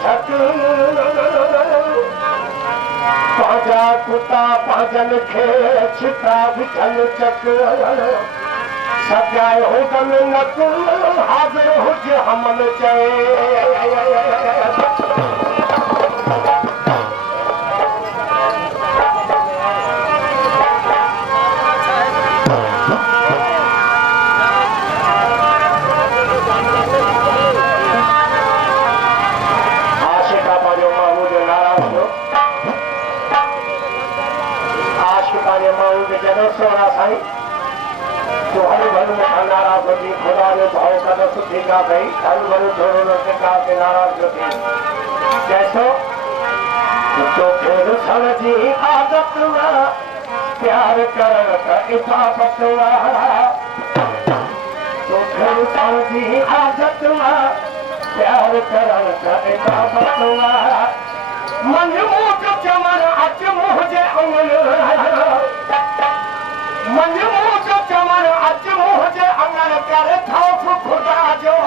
छक पांजा कुता पांजन खे छिता बिठल चक सजाए होगन नक हाज़िर हुजे हमन चए सोना साईं तो हर भर में नाराज होती खुदा ने भाव कद सुठी का गई हर भर थोड़ो न टिका के नाराज होती कैसो तो फिर समझी आदत में प्यार कर का इफाफत तो फिर समझी आदत में प्यार कर का इफाफत मन मुख चमन अच मुझे अंगन मन मुख चमन अच मुझे अंगन कर खौफ खुदा जो